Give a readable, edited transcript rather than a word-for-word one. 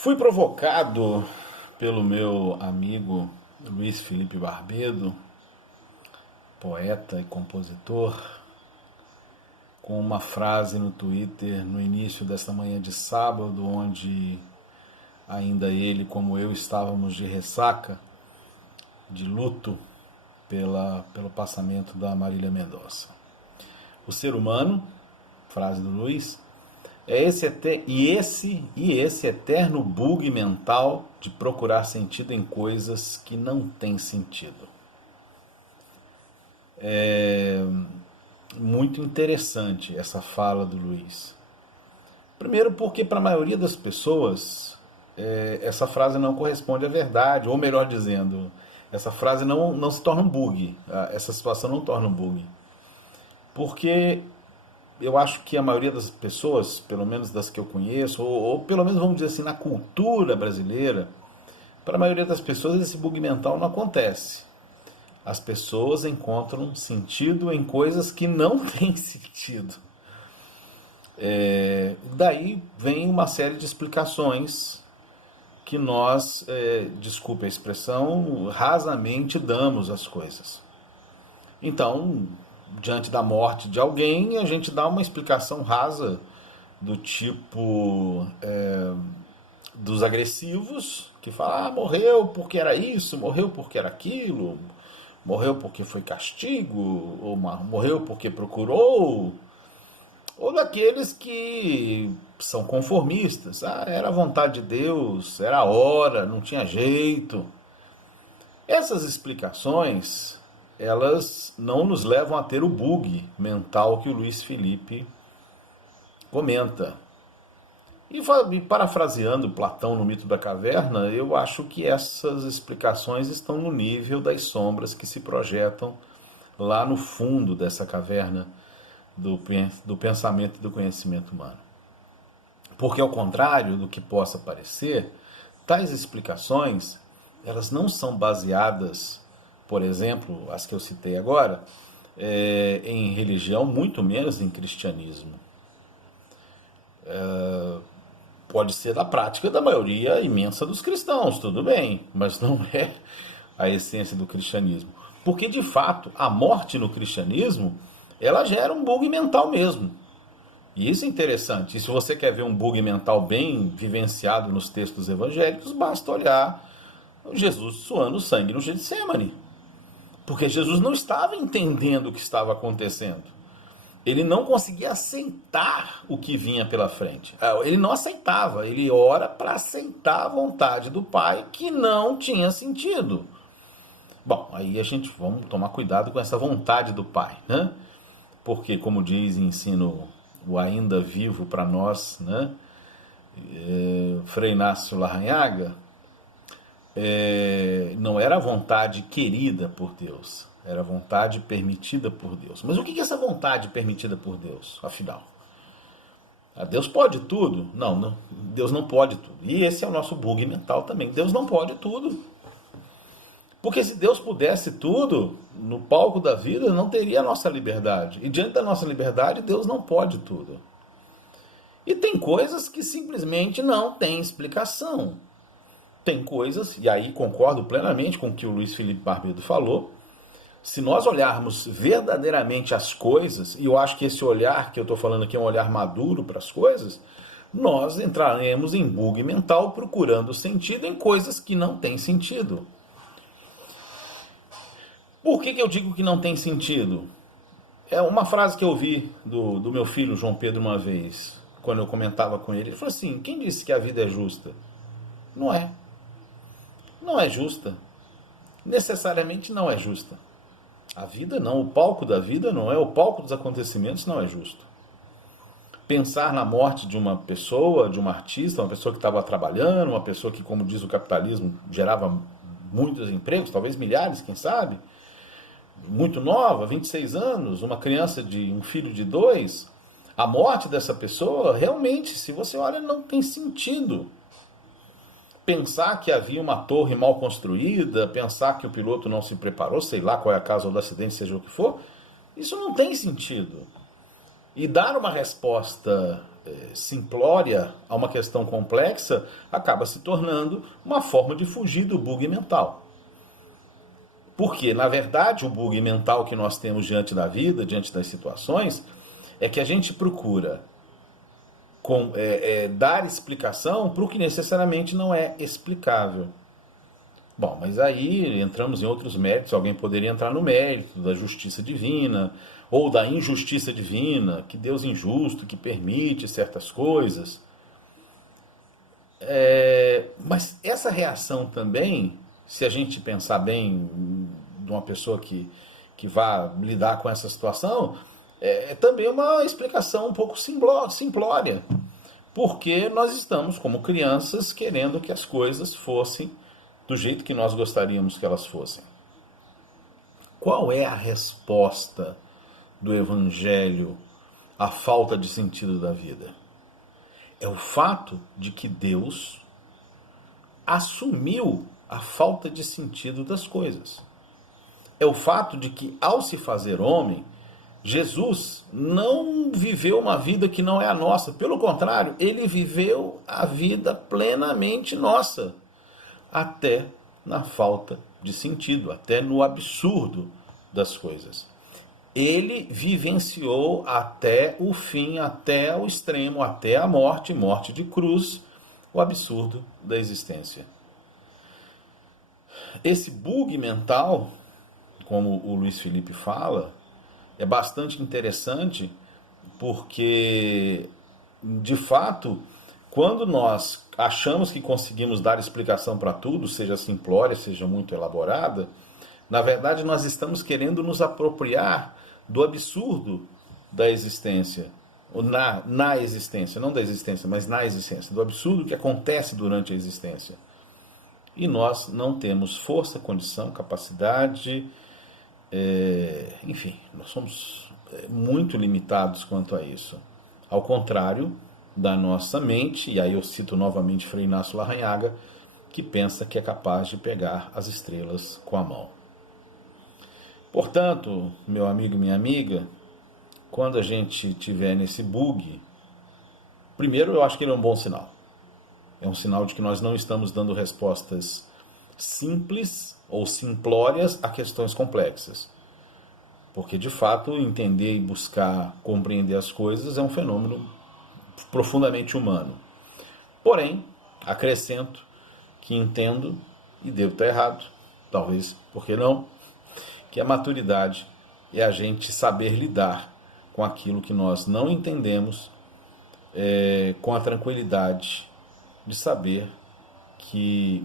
Fui provocado pelo meu amigo Luiz Felipe Barbedo, poeta e compositor, com uma frase no Twitter no início desta manhã de sábado, onde ainda ele, como eu, estávamos de ressaca, de luto pelo passamento da Marília Mendonça. O ser humano, frase do Luiz, é esse eterno bug mental de procurar sentido em coisas que não têm sentido. É muito interessante essa fala do Luiz. Primeiro porque para a maioria das pessoas essa frase não corresponde à verdade, ou melhor dizendo, essa frase não se torna um bug, essa situação não torna um bug. Porque eu acho que a maioria das pessoas, pelo menos das que eu conheço, ou pelo menos vamos dizer assim, na cultura brasileira, para a maioria das pessoas esse bug mental não acontece. As pessoas encontram sentido em coisas que não têm sentido. Daí vem uma série de explicações que nós, desculpe a expressão, rasamente damos às coisas. Então, diante da morte de alguém, a gente dá uma explicação rasa do tipo dos agressivos, que falam, morreu porque era isso, morreu porque era aquilo, morreu porque foi castigo, ou morreu porque procurou, ou daqueles que são conformistas, era a vontade de Deus, era a hora, não tinha jeito. Essas explicações, elas não nos levam a ter o bug mental que o Luiz Felipe comenta. E parafraseando Platão no Mito da Caverna, eu acho que essas explicações estão no nível das sombras que se projetam lá no fundo dessa caverna do pensamento e do conhecimento humano. Porque, ao contrário do que possa parecer, tais explicações, elas não são baseadas, por exemplo, as que eu citei agora, em religião, muito menos em cristianismo. Pode ser da prática da maioria imensa dos cristãos, tudo bem, mas não é a essência do cristianismo. Porque, de fato, a morte no cristianismo, ela gera um bug mental mesmo. E isso é interessante. E se você quer ver um bug mental bem vivenciado nos textos evangélicos, basta olhar Jesus suando sangue no Getsemane. Porque Jesus não estava entendendo o que estava acontecendo. Ele não conseguia aceitar o que vinha pela frente. Ele não aceitava. Ele ora para aceitar a vontade do Pai que não tinha sentido. Bom, aí vamos tomar cuidado com essa vontade do Pai, né? Porque, como diz em ensino o ainda vivo para nós, né? Frei Inácio Larrañaga, não era a vontade querida por Deus, era a vontade permitida por Deus. Mas o que é essa vontade permitida por Deus, afinal? Deus pode tudo? Não, Deus não pode tudo. E esse é o nosso bug mental também. Deus não pode tudo. Porque se Deus pudesse tudo, no palco da vida não teria a nossa liberdade. E diante da nossa liberdade, Deus não pode tudo. E tem coisas que simplesmente não têm explicação. Tem coisas, e aí concordo plenamente com o que o Luiz Felipe Barbedo falou, se nós olharmos verdadeiramente as coisas, e eu acho que esse olhar que eu estou falando aqui é um olhar maduro para as coisas, nós entraremos em bug mental procurando sentido em coisas que não têm sentido. Por que eu digo que não tem sentido? É uma frase que eu ouvi do meu filho João Pedro uma vez, quando eu comentava com ele. Ele falou assim, quem disse que a vida é justa? Não é. Não é justa. Necessariamente não é justa. A vida não, o palco da vida não é, o palco dos acontecimentos não é justo. Pensar na morte de uma pessoa, de um artista, uma pessoa que estava trabalhando, uma pessoa que, como diz o capitalismo, gerava muitos empregos, talvez milhares, quem sabe, muito nova, 26 anos, uma criança um filho de 2, a morte dessa pessoa, realmente, se você olha, não tem sentido. Pensar que havia uma torre mal construída, pensar que o piloto não se preparou, sei lá qual é a causa do acidente, seja o que for, isso não tem sentido. E dar uma resposta simplória a uma questão complexa acaba se tornando uma forma de fugir do bug mental. Porque, na verdade, o bug mental que nós temos diante da vida, diante das situações, é que a gente procura dar explicação para o que necessariamente não é explicável. Bom, mas aí entramos em outros méritos. Alguém poderia entrar no mérito da justiça divina ou da injustiça divina, que Deus injusto, que permite certas coisas. Mas essa reação também, se a gente pensar bem de uma pessoa que vá lidar com essa situação, é também uma explicação um pouco simplória. Porque nós estamos, como crianças, querendo que as coisas fossem do jeito que nós gostaríamos que elas fossem. Qual é a resposta do Evangelho à falta de sentido da vida? É o fato de que Deus assumiu a falta de sentido das coisas. É o fato de que, ao se fazer homem, Jesus não viveu uma vida que não é a nossa. Pelo contrário, ele viveu a vida plenamente nossa. Até na falta de sentido, até no absurdo das coisas. Ele vivenciou até o fim, até o extremo, até a morte, morte de cruz, o absurdo da existência. Esse bug mental, como o Luiz Felipe fala, é bastante interessante porque, de fato, quando nós achamos que conseguimos dar explicação para tudo, seja simplória, seja muito elaborada, na verdade nós estamos querendo nos apropriar do absurdo da existência, ou na existência, não da existência, mas na existência, do absurdo que acontece durante a existência. E nós não temos força, condição, capacidade, enfim, nós somos muito limitados quanto a isso. Ao contrário da nossa mente, e aí eu cito novamente Frei Inácio Larrañaga, que pensa que é capaz de pegar as estrelas com a mão. Portanto, meu amigo e minha amiga, quando a gente tiver nesse bug, primeiro eu acho que ele é um bom sinal. É um sinal de que nós não estamos dando respostas simples ou simplórias a questões complexas. Porque, de fato, entender e buscar compreender as coisas é um fenômeno profundamente humano. Porém, acrescento que entendo, e devo estar errado, talvez, por que não, que a maturidade é a gente saber lidar com aquilo que nós não entendemos, com a tranquilidade de saber que